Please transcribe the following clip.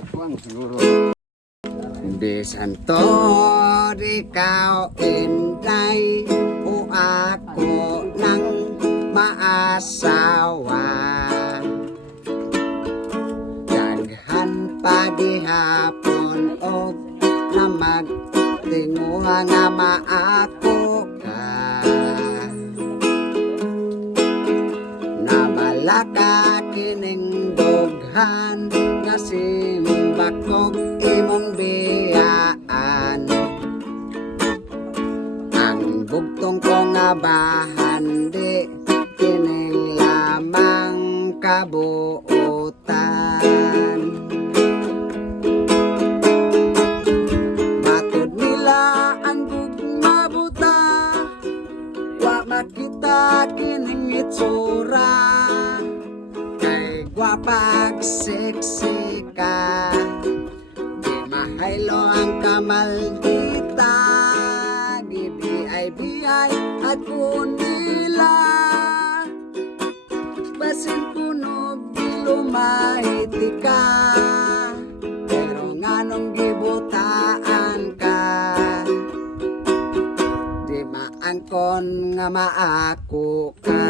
Katuan siguro. Di santo ikaw inday o ako nang maasawa. Daghan pa gihapon og na magtinguha nga maako ka. Nabala ka kining dughan nga simbak og imong biyaan. Ang bugtong ko nga bahan di kining lamang kabuutan. Matod nila ang gugma buta, wa makita kining itsura. Kay gwapag sexy ka, di mahaylo ang kamaldita. Gibiyay-biyay at kunila, basin punog di lumahiti ka. Pero nganong gibutaan ka, di maangkon nga maako ka.